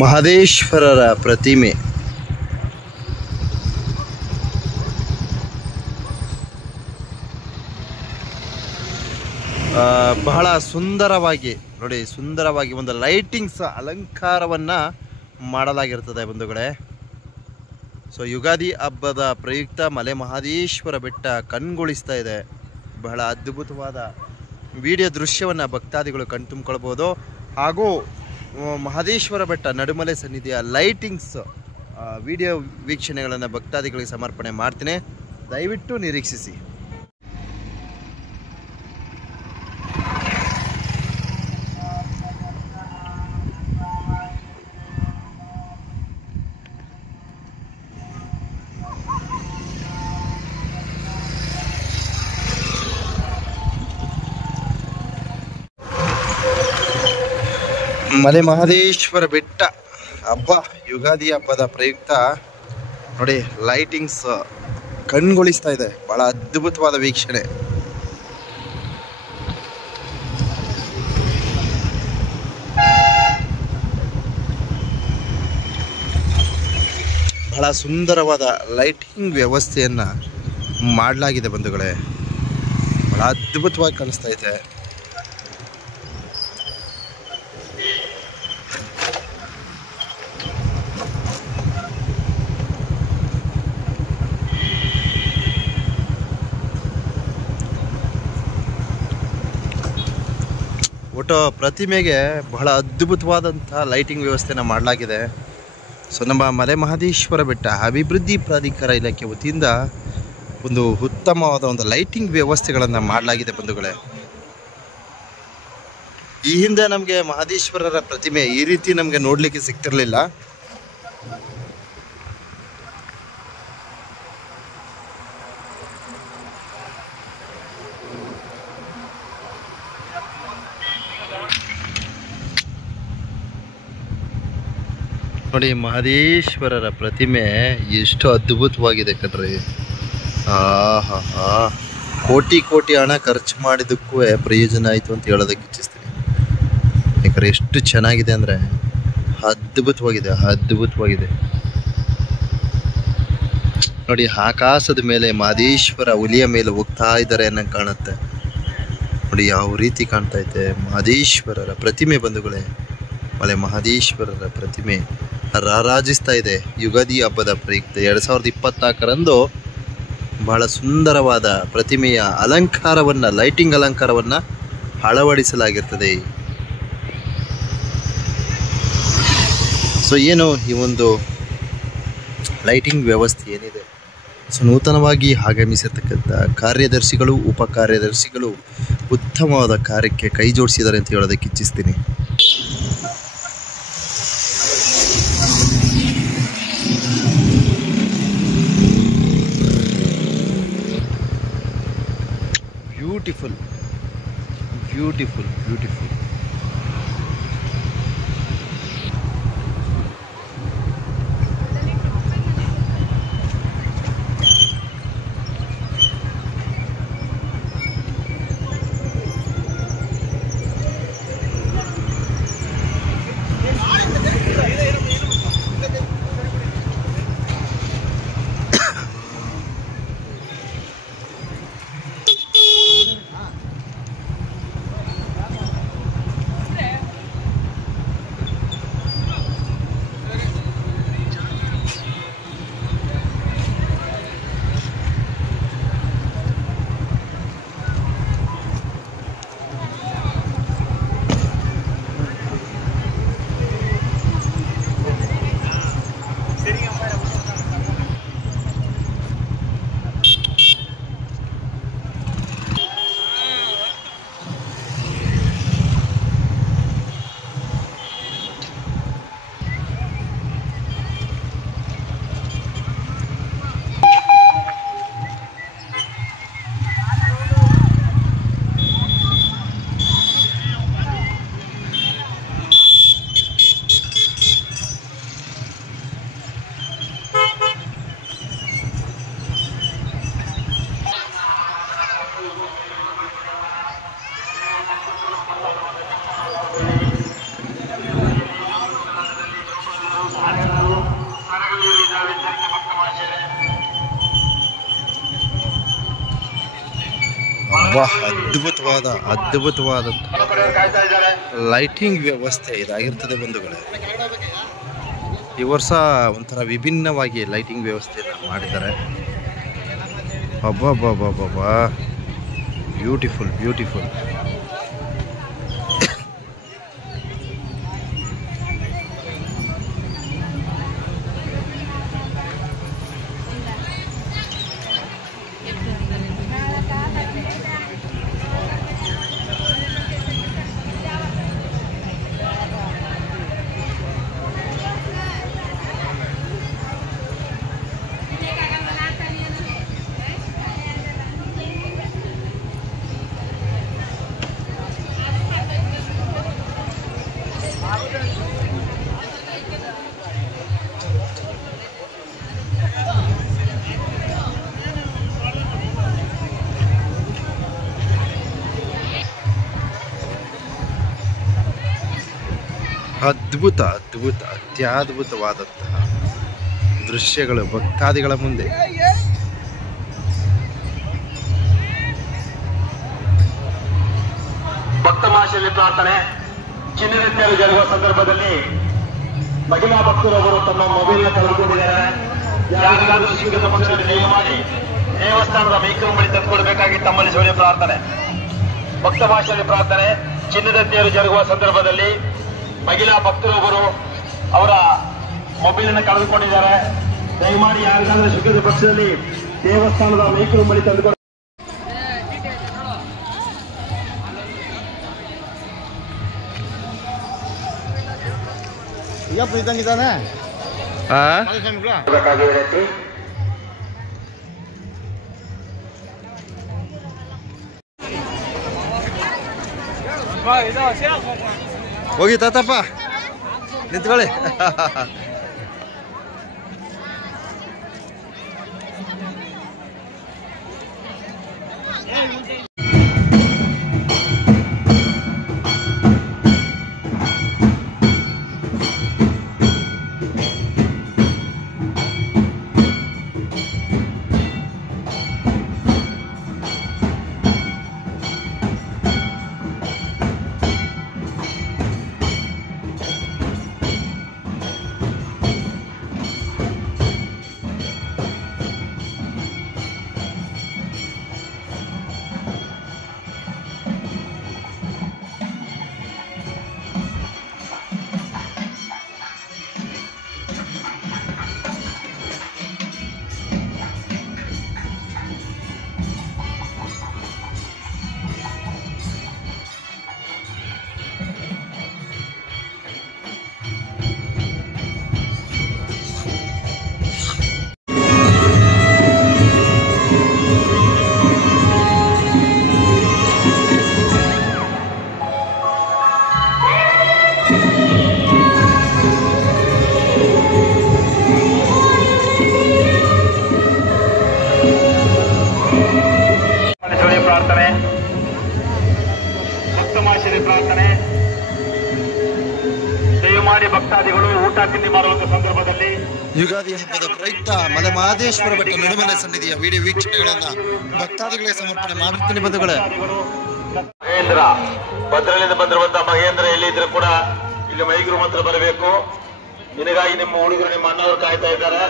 ಮಹದೇಶ್ವರರ ಪ್ರತಿಮೆ ಬಹಳ ಸುಂದರವಾಗಿ ನೋಡಿ, ಸುಂದರವಾಗಿ ಒಂದು ಲೈಟಿಂಗ್ಸ್ ಅಲಂಕಾರವನ್ನ ಮಾಡಲಾಗಿರ್ತದೆ ಬಂಧುಗಳೇ. ಸೊ ಯುಗಾದಿ ಹಬ್ಬದ ಪ್ರಯುಕ್ತ ಮಲೆ ಮಹದೇಶ್ವರ ಬೆಟ್ಟ ಕಣ್ಗೊಳಿಸ್ತಾ ಇದೆ. ಬಹಳ ಅದ್ಭುತವಾದ ವಿಡಿಯೋ ದೃಶ್ಯವನ್ನು ಭಕ್ತಾದಿಗಳು ಕಣ್ತುಂಬಿಕೊಳ್ಬೋದು. ಹಾಗೂ ಮಹದೇಶ್ವರ ಬೆಟ್ಟ ನಡುಮಲೆ ಸನ್ನಿಧಿಯ ಲೈಟಿಂಗ್ಸ್ ವಿಡಿಯೋ ವೀಕ್ಷಣೆಗಳನ್ನು ಭಕ್ತಾದಿಗಳಿಗೆ ಸಮರ್ಪಣೆ ಮಾಡ್ತೀನಿ, ದಯವಿಟ್ಟು ನಿರೀಕ್ಷಿಸಿ. ಮಲೆ ಮಹದೇಶ್ವರ ಬೆಟ್ಟ ಹಬ್ಬ, ಯುಗಾದಿ ಹಬ್ಬದ ಪ್ರಯುಕ್ತ ನೋಡಿ ಲೈಟಿಂಗ್ಸ್ ಕಣ್ಗೊಳಿಸ್ತಾ ಇದೆ. ಬಹಳ ಅದ್ಭುತವಾದ ವೀಕ್ಷಣೆ. ಬಹಳ ಸುಂದರವಾದ ಲೈಟಿಂಗ್ ವ್ಯವಸ್ಥೆಯನ್ನು ಮಾಡಲಾಗಿದೆ ಬಂಧುಗಳೇ. ಬಹಳ ಅದ್ಭುತವಾಗಿ ಕಾಣಿಸ್ತಾ ಇದೆ. ಒಟ್ಟು ಪ್ರತಿಮೆಗೆ ಬಹಳ ಅದ್ಭುತವಾದಂಥ ಲೈಟಿಂಗ್ ವ್ಯವಸ್ಥೆನ ಮಾಡಲಾಗಿದೆ. ಸೊ ನಮ್ಮ ಮಲೆ ಮಹದೇಶ್ವರ ಬೆಟ್ಟ ಅಭಿವೃದ್ಧಿ ಪ್ರಾಧಿಕಾರ ಇಲಾಖೆ ವತಿಯಿಂದ ಒಂದು ಉತ್ತಮವಾದ ಒಂದು ಲೈಟಿಂಗ್ ವ್ಯವಸ್ಥೆಗಳನ್ನು ಮಾಡಲಾಗಿದೆ ಬಂಧುಗಳೇ. ಈ ಹಿಂದೆ ನಮಗೆ ಮಹದೇಶ್ವರರ ಪ್ರತಿಮೆ ಈ ರೀತಿ ನಮಗೆ ನೋಡಲಿಕ್ಕೆ ಸಿಗ್ತಿರಲಿಲ್ಲ. ನೋಡಿ ಮಹದೇಶ್ವರರ ಪ್ರತಿಮೆ ಎಷ್ಟು ಅದ್ಭುತವಾಗಿದೆ ಕಣ್ರಿ. ಕೋಟಿ ಕೋಟಿ ಹಣ ಖರ್ಚು ಮಾಡಿದ್ದಕ್ಕೂ ಪ್ರಯೋಜನ ಆಯಿತು ಅಂತ ಹೇಳೋದಕ್ಕೆ ಇಚ್ಛಿಸ್ತೀನಿ. ಯಾಕಂದರೆ ಎಷ್ಟು ಚೆನ್ನಾಗಿದೆ ಅಂದರೆ ಅದ್ಭುತವಾಗಿದೆ, ಅದ್ಭುತವಾಗಿದೆ. ನೋಡಿ ಆಕಾಶದ ಮೇಲೆ ಮಹದೇಶ್ವರ ಹುಲಿಯ ಮೇಲೆ ಹೋಗ್ತಾ ಇದ್ದಾರೆ ಅನ್ನೋ ಕಾಣುತ್ತೆ. ನೋಡಿ ಯಾವ ರೀತಿ ಕಾಣ್ತಾ ಇದೆ ಮಹದೇಶ್ವರರ ಪ್ರತಿಮೆ ಬಂಧುಗಳೇ. ಮಲೆ ಮಹದೇಶ್ವರರ ಪ್ರತಿಮೆ ರಾರಾಜಿಸ್ತಾ ಇದೆ. ಯುಗಾದಿ ಹಬ್ಬದ ಪ್ರಯುಕ್ತ 2024ರಂದು ಬಹಳ ಸುಂದರವಾದ ಪ್ರತಿಮೆಯ ಅಲಂಕಾರವನ್ನು, ಲೈಟಿಂಗ್ ಅಲಂಕಾರವನ್ನು ಅಳವಡಿಸಲಾಗಿರ್ತದೆ. ಸೊ ಏನು ಈ ಒಂದು ಲೈಟಿಂಗ್ ವ್ಯವಸ್ಥೆ ಏನಿದೆ, ಸೊ ನೂತನವಾಗಿ ಆಗಮಿಸಿರ್ತಕ್ಕಂಥ ಕಾರ್ಯದರ್ಶಿಗಳು, ಉಪ ಕಾರ್ಯದರ್ಶಿಗಳು ಉತ್ತಮವಾದ ಕಾರ್ಯಕ್ಕೆ ಕೈ ಜೋಡಿಸಿದ್ದಾರೆ ಅಂತ ಹೇಳೋದಕ್ಕೆ ಇಚ್ಛಿಸ್ತೀನಿ. Beautiful, beautiful, beautiful. ವಾಹ್, ಅದ್ಭುತವಾದ ಲೈಟಿಂಗ್ ವ್ಯವಸ್ಥೆ ಇದಾಗಿರ್ತದೆ ಬಂಧುಗಳೇ. ಈ ವರ್ಷ ಒಂಥರ ವಿಭಿನ್ನವಾಗಿ ಲೈಟಿಂಗ್ ವ್ಯವಸ್ಥೆಯನ್ನು ಮಾಡಿದ್ದಾರೆ. ಅಬ್ಬಬ್ಬಬ್ಬಬ್ಬಾ, ಬ್ಯೂಟಿಫುಲ್. ಅತ್ಯದ್ಭುತವಾದಂತಹ ದೃಶ್ಯಗಳು ಭಕ್ತಾದಿಗಳ ಮುಂದೆ. ಭಕ್ತ ಮಹಾಶಯ ಪ್ರಾರ್ಥನೆ. ಚಿನ್ನದ ತೇರು ಜರುಗುವ ಸಂದರ್ಭದಲ್ಲಿ ಮಹಿಳಾ ಭಕ್ತರೊಬ್ಬರು ತಮ್ಮ ಮೊಬೈಲ್ ಕಳೆದುಕೊಂಡಿದ್ದಾರೆ. ಯಾರಿಗಾದರೂ ಸಿಕ್ಕಿದ ಪಕ್ಷದಲ್ಲಿ ದಯ ಮಾಡಿ ದೇವಸ್ಥಾನದ ಮೈಕ್ರೋ ಬಳಿ ತಂದುಕೊಡಬೇಕಾಗಿ ತಮ್ಮಲ್ಲಿ ಸೌಳ್ಯ ಪ್ರಾರ್ಥನೆ. ಭಕ್ತ ಮಹಾಶಯ ಪ್ರಾರ್ಥನೆ. ಚಿನ್ನದ ತೇರು ಜರುಗುವ ಸಂದರ್ಭದಲ್ಲಿ ಮಹಿಳಾ ಭಕ್ತರೊಬ್ಬರು ಅವರ ಮೊಬೈಲ್ ಅನ್ನು ಕಳೆದುಕೊಂಡಿದ್ದಾರೆ. ದಯಮಾಡಿ ಯಾರಿಗಾದ್ರೂ ಸಿಕ್ಕಿದ ಪಕ್ಷದಲ್ಲಿ ದೇವಸ್ಥಾನದ ಮೈಕ್ರೋ ಬಳಿ ತಂದುಕೊಡ. ಇದ್ದಂಗಿದ್ದಾನೆ ಹೋಗಿ ತಾತಪ್ಪ ನಿಂತ್ಕೊಳ್ಳಿ. ಪ್ರಾರ್ಥನೆ. ಭಕ್ತ ಮಹಾಶಯ ಪ್ರಾರ್ಥನೆ. ದಯಮಾಡಿ ಭಕ್ತಾದಿಗಳು ಊಟ ತಿಂಡಿ ಮಾಡುವಂತ ಸಂದರ್ಭದಲ್ಲಿ ಯುಗಾದಿ ಹಬ್ಬದ ಪ್ರಯುಕ್ತ ಮಲೆ ಮಹದೇಶ್ವರ ಬೆಟ್ಟ ನಡುಮಲೆ ಸನ್ನಿಧಿಯ ವಿಡಿಯೋ ವೀಕ್ಷಣೆಗಳನ್ನ ಭಕ್ತಾದಿಗಳಿಗೆ ಸಮರ್ಪಣೆ ಮಾಡುತ್ತೀನಿ ಬಂಧುಗಳೇ. ಮಹೇಂದ್ರ ಭದ್ರಲಿಂದ ಬಂದಿರುವಂತಹ ಮಹೇಂದ್ರ ಎಲ್ಲಿದ್ರು ಕೂಡ ಇಲ್ಲಿ ಮೈಗ್ರೂ ಮಾತ್ರ ಬರಬೇಕು. ನಿನಗಾಗಿ ನಿಮ್ಮ ಹುಡುಗರು ನಿಮ್ಮ ಅಣ್ಣವರು ಕಾಯ್ತಾ ಇದ್ದಾರೆ.